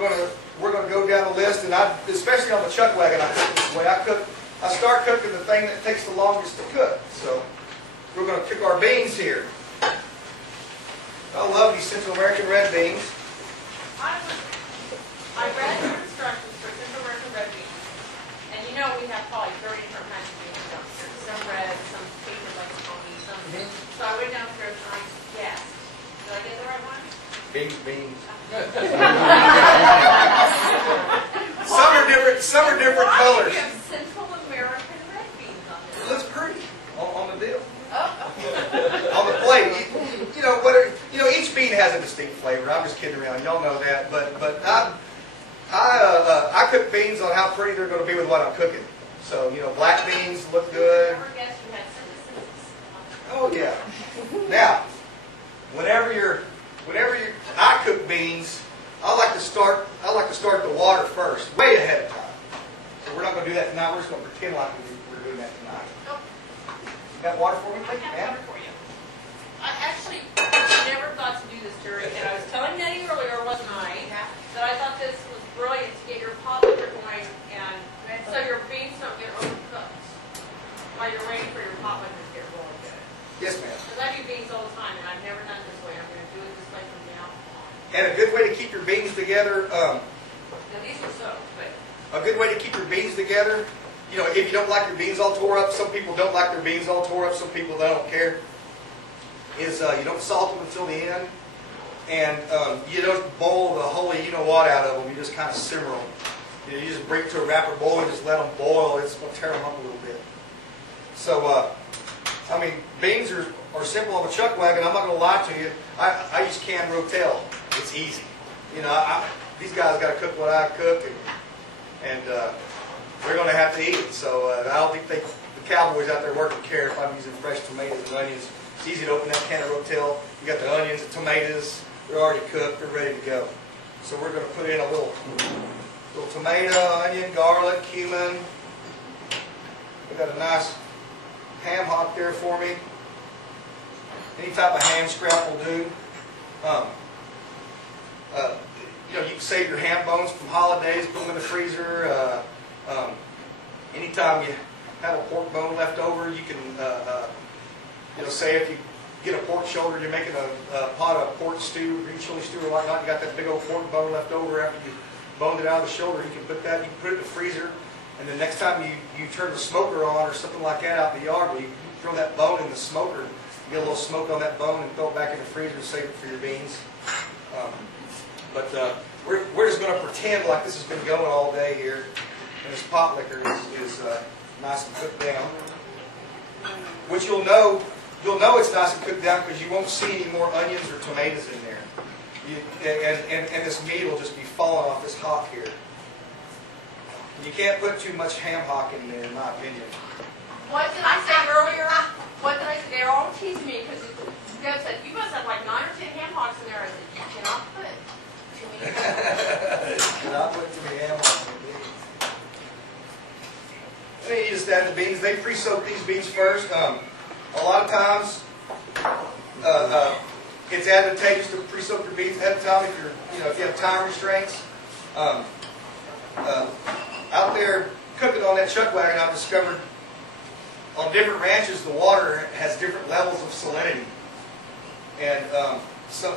we're gonna go down the list, and especially on the chuck wagon, I cook this way. I start cooking the thing that takes the longest to cook. So we're gonna cook our beans here. I love these Central American red beans. I read your instructions for Central American red beans, and you know we have probably 30 different kinds of beans downstairs. Some red, some paper like pony, some. So I went downstairs and I guessed. Did I get the right one? Beans. Some are different colors. You have Central American red beans on there. It looks pretty on the deal. Oh. On the plate, each bean has a distinct flavor. I'm just kidding around. Y'all know that, but I cook beans on how pretty they're going to be with what I'm cooking. So black beans look good. Never guessed you had citizens. Oh yeah. Now, whenever I cook beans, I like to start the water first, way ahead of time. So we're not going to do that tonight. We're just going to pretend like we're doing that tonight. Nope. You got water for me, I please, have ma'am? water for you. I actually never thought to do this, Jerry, and I was telling Nettie earlier, wasn't I, that I thought this was brilliant to get your pot liquor going, and so your beans don't get overcooked while you're waiting for your pot liquor to get really good. Yes, ma'am. Because I do beans all the time, and I've never done it this way. I'm going to do it this way from now on. And a good way to keep your beans together. Now these were soaked, but A good way to keep your beans together. If you don't like your beans all tore up, some people don't like their beans all tore up. Some people they don't care. Is you don't salt them until the end, and you don't boil the holy you-know-what out of them. You just kind of simmer them. You just bring it to a rapid boil and just let them boil. It's going to tear them up a little bit. So, beans are simple on a chuck wagon. I'm not going to lie to you. I use canned rotel. It's easy. These guys got to cook what I cook, and they're going to have to eat it. So I don't think the cowboys out there working care if I'm using fresh tomatoes and onions. It's easy to open that can of rotel. You got the onions, the tomatoes. They're already cooked. They're ready to go. So we're going to put in a little tomato, onion, garlic, cumin. We got a nice ham hock there for me. Any type of ham scrap will do. You can save your ham bones from holidays, put them in the freezer. Anytime you have a pork bone left over, you can, say if you get a pork shoulder, you're making a pot of pork stew, green chili stew or whatnot, you got that big old pork bone left over after you boned it out of the shoulder, you can put it in the freezer, and the next time you turn the smoker on or something like that out in the yard, you throw that bone in the smoker, you get a little smoke on that bone and throw it back in the freezer and save it for your beans. We're just going to pretend like this has been going all day here, and this pot liquor is nice and cooked down. Which you'll know it's nice and cooked down because you won't see any more onions or tomatoes in there. And this meat will just be falling off this hock here. And you can't put too much ham hock in there, in my opinion. what did I say earlier? What did I say? They're all teasing me because Deb said, you must have like 9 or 10 ham hocks in there. I said, you cannot put too many ham hocks. Cannot put too many ham hocks in the beans. And then you just add the beans. They pre-soak these beans first. A lot of times, it's advantageous to pre-soak your beans ahead of time if you have time restraints. Out there cooking on that chuck wagon, I've discovered on different ranches the water has different levels of salinity, and so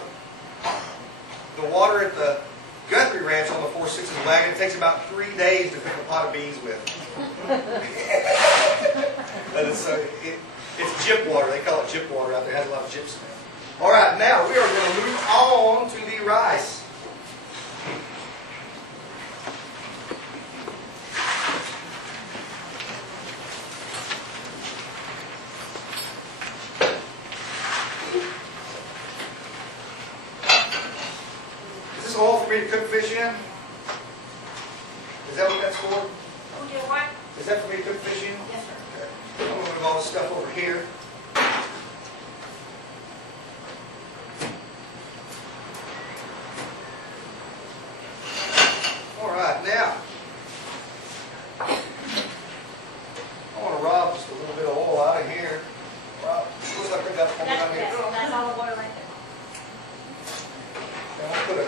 the water at the Guthrie Ranch on the 4/6 wagon, it takes about 3 days to cook a pot of beans with. It's gyp water. They call it gyp water out there. It has a lot of gyps in it. All right, now we are going to move on to the rice. Is this oil for me to cook fish in? Is that what that's for? Oh, you know what? Is that for me to cook fish in? Yes, sir. I'm going to move all this stuff over here. All right, now I want to rob just a little bit of oil out of here. Rob, looks like we got some down here. That's all the oil right there. And we'll put a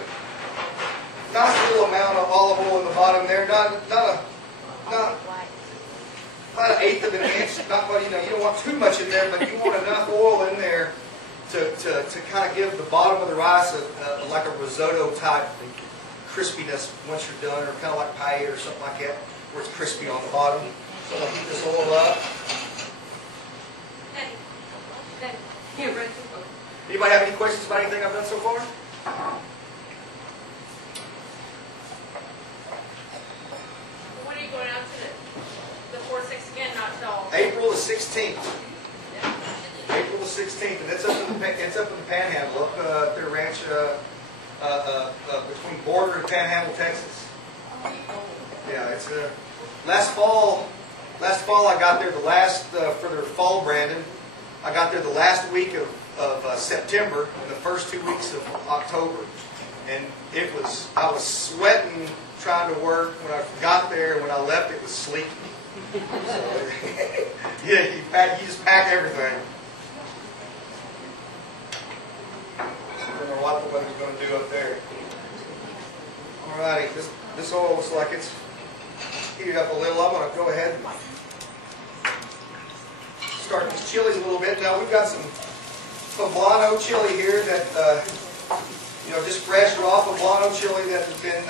nice little about an eighth of an inch. Not, you know, you don't want too much in there, but you want enough oil in there to kind of give the bottom of the rice like a risotto type crispiness once you're done, or kind of like paella or something like that, where it's crispy on the bottom. So I'm gonna heat this oil up. Anybody have any questions about anything I've done so far? When are you going out to the 4-6 again? Not till April the 16th. April the 16th, and it's up in the Panhandle, up at their ranch between Border and Panhandle, Texas. Yeah, it's last fall I got there for their fall branding. I got there the last week of September and the first 2 weeks of October, and I was sweating trying to work when I got there, and when I left it was sleepy. So, yeah, you just pack everything. I don't know what the weather's going to do up there. Alrighty, this oil looks like it's heated up a little. I'm going to go ahead and start these chilies a little bit. Now we've got some Poblano chili here that, just fresh raw Poblano chili that has been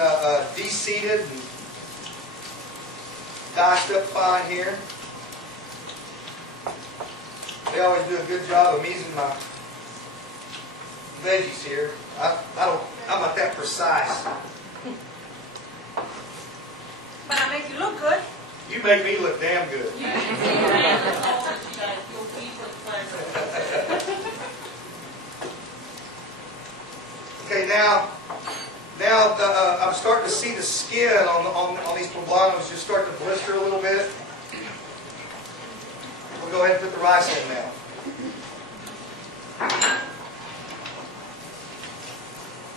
de-seeded and diced up fine here. They always do a good job of measuring my veggies here. I'm not that precise. but I make you look good. You make me look damn good. Okay, now I'm starting to see the skin on these poblanos just start to blister a little bit. We'll go ahead and put the rice in now.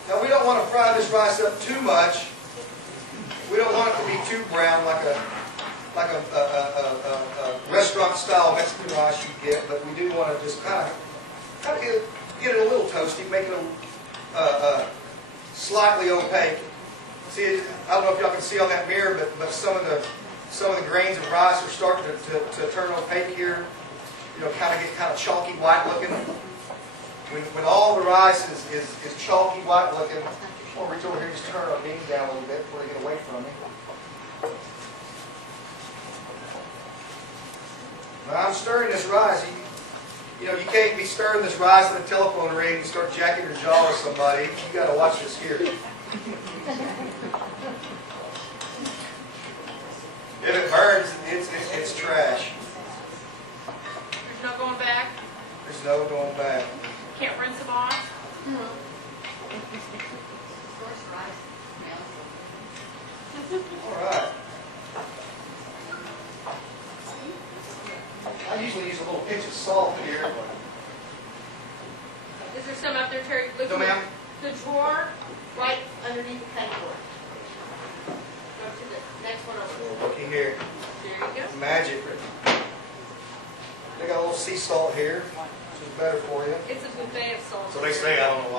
Now we don't want to fry this rice up too much. We don't want it to be too brown like a restaurant-style Mexican rice you get, but we do want to just kind of get it a little toasty, make it slightly opaque. See, I don't know if y'all can see on that mirror, but some of the grains of rice are starting to turn opaque here. Kind of get chalky white looking. When all the rice is chalky white looking, I'm going to reach over here and just turn our beans down a little bit before they get away from me. When I'm stirring this rice, you can't be stirring this rice in a telephone ring and start jacking your jaw with somebody. You got to watch this here. If it burns, it's trash. There's no going back. There's no going back. Can't rinse them off. All right. I usually use a little pinch of salt here. Is there some up there, Terry? Look No, ma'am. the drawer right underneath the cutting board. Go to the next one over. Looky here. There you go. Magic. They got a little sea salt here, which is better for you. It's a buffet of salt. So they say, I don't know why.